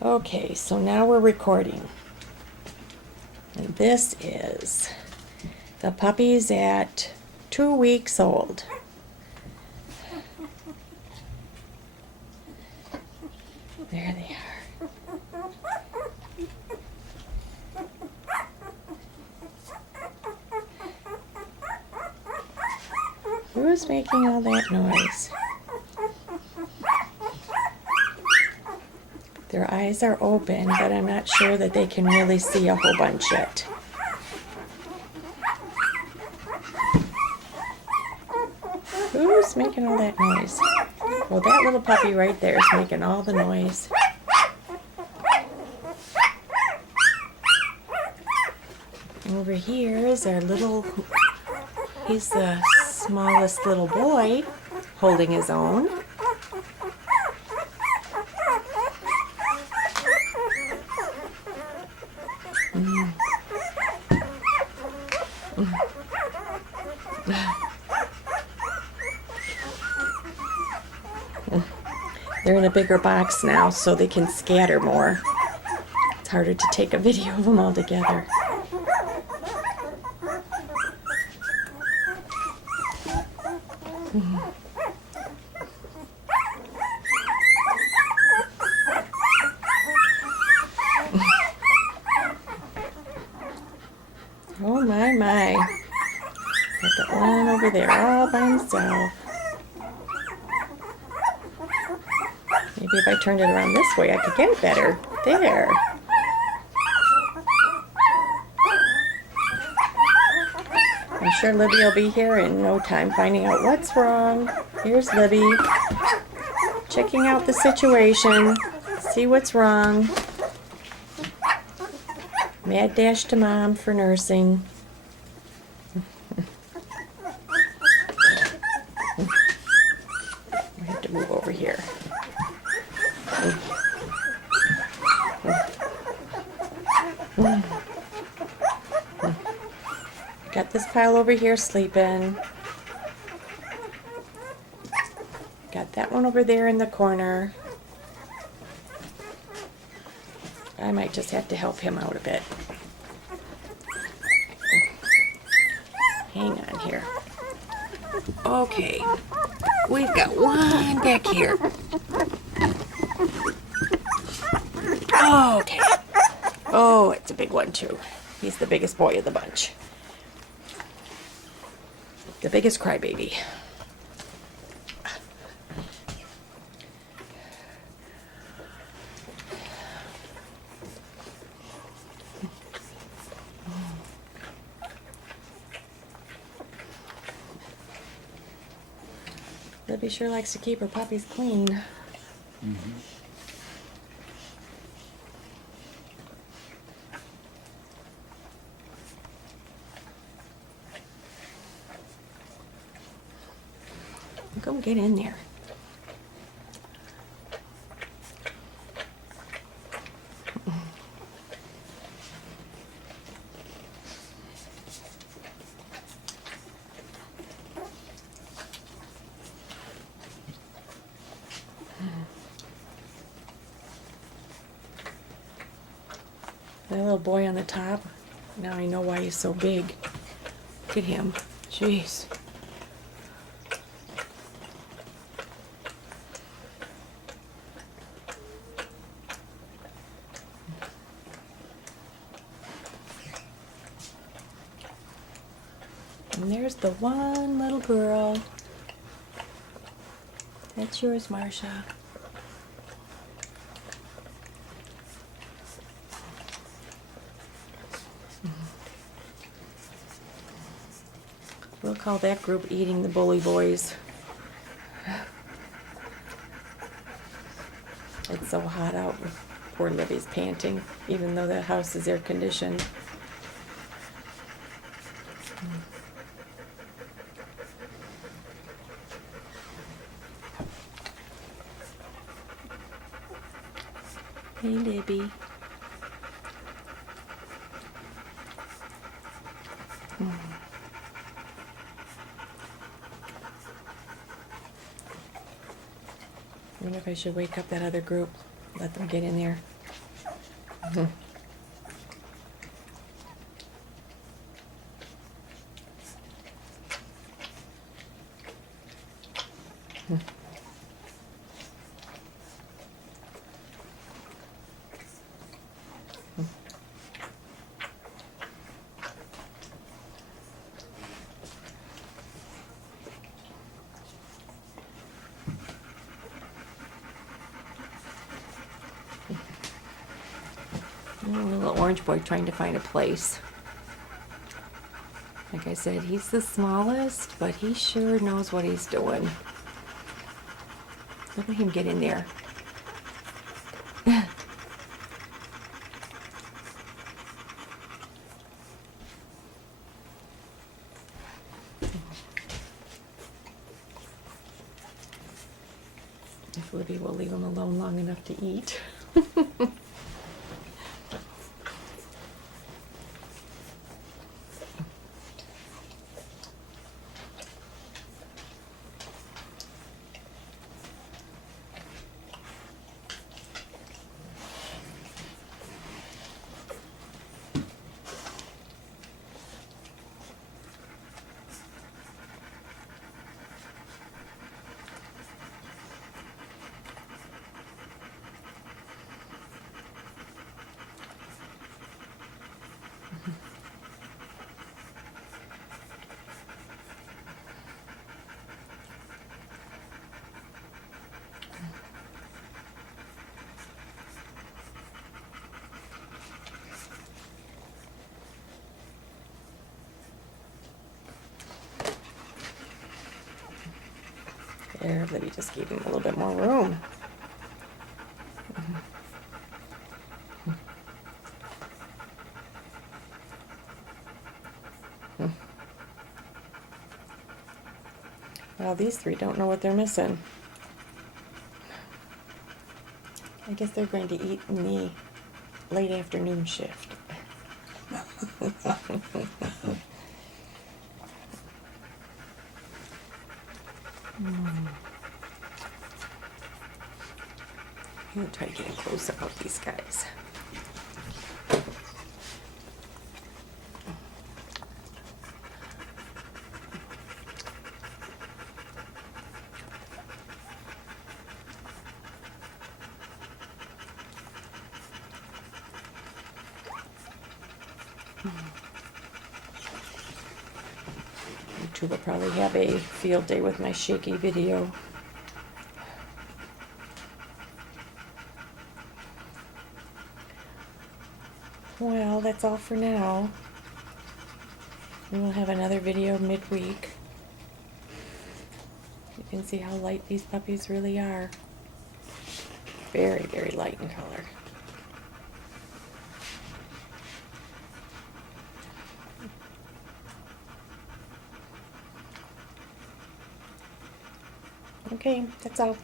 Okay, so now we're recording. And this is the puppies at 2 weeks old. There they are. Who's making all that noise? Their eyes are open, but I'm not sure that they can really see a whole bunch yet. Who's making all that noise? Well, that little puppy right there is making all the noise. Over here is our little, he's the smallest little boy holding his own. They're in a bigger box now, so they can scatter more. It's harder to take a video of them all together. Oh my, my. Got that one over there all by himself. Maybe if I turned it around this way, I could get it better. There. I'm sure Libby will be here in no time finding out what's wrong. Here's Libby. Checking out the situation. See what's wrong. Mad dash to mom for nursing. I have to move over here. Got this pile over here sleeping. Got that one over there in the corner. I might just have to help him out a bit. Hang on here. Okay. We've got one back here. Okay. Oh, it's a big one too. He's the biggest boy of the bunch. The biggest crybaby. Libby sure likes to keep her puppies clean. Mm-hmm. Go get in there. That little boy on the top, now I know why he's so big. Look at him. Jeez. And there's the one little girl. That's yours, Marsha. We'll call that group eating the bully boys. It's so hot out. Poor Libby's panting, even though the house is air conditioned. Hey, Libby. I wonder if I should wake up that other group, let them get in there. Little orange boy trying to find a place. Like I said, he's the smallest, but he sure knows what he's doing. Look at him get in there. If Libby will leave him alone long enough to eat. There, Libby just gave him a little bit more room. Well, these three don't know what they're missing. I guess they're going to eat in the late afternoon shift. I'm going to try to get a close-up of these guys. YouTube will probably have a field day with my shaky video. Well, that's all for now. We will have another video midweek. You can see how light these puppies really are. Very, very light in color. Okay, that's all.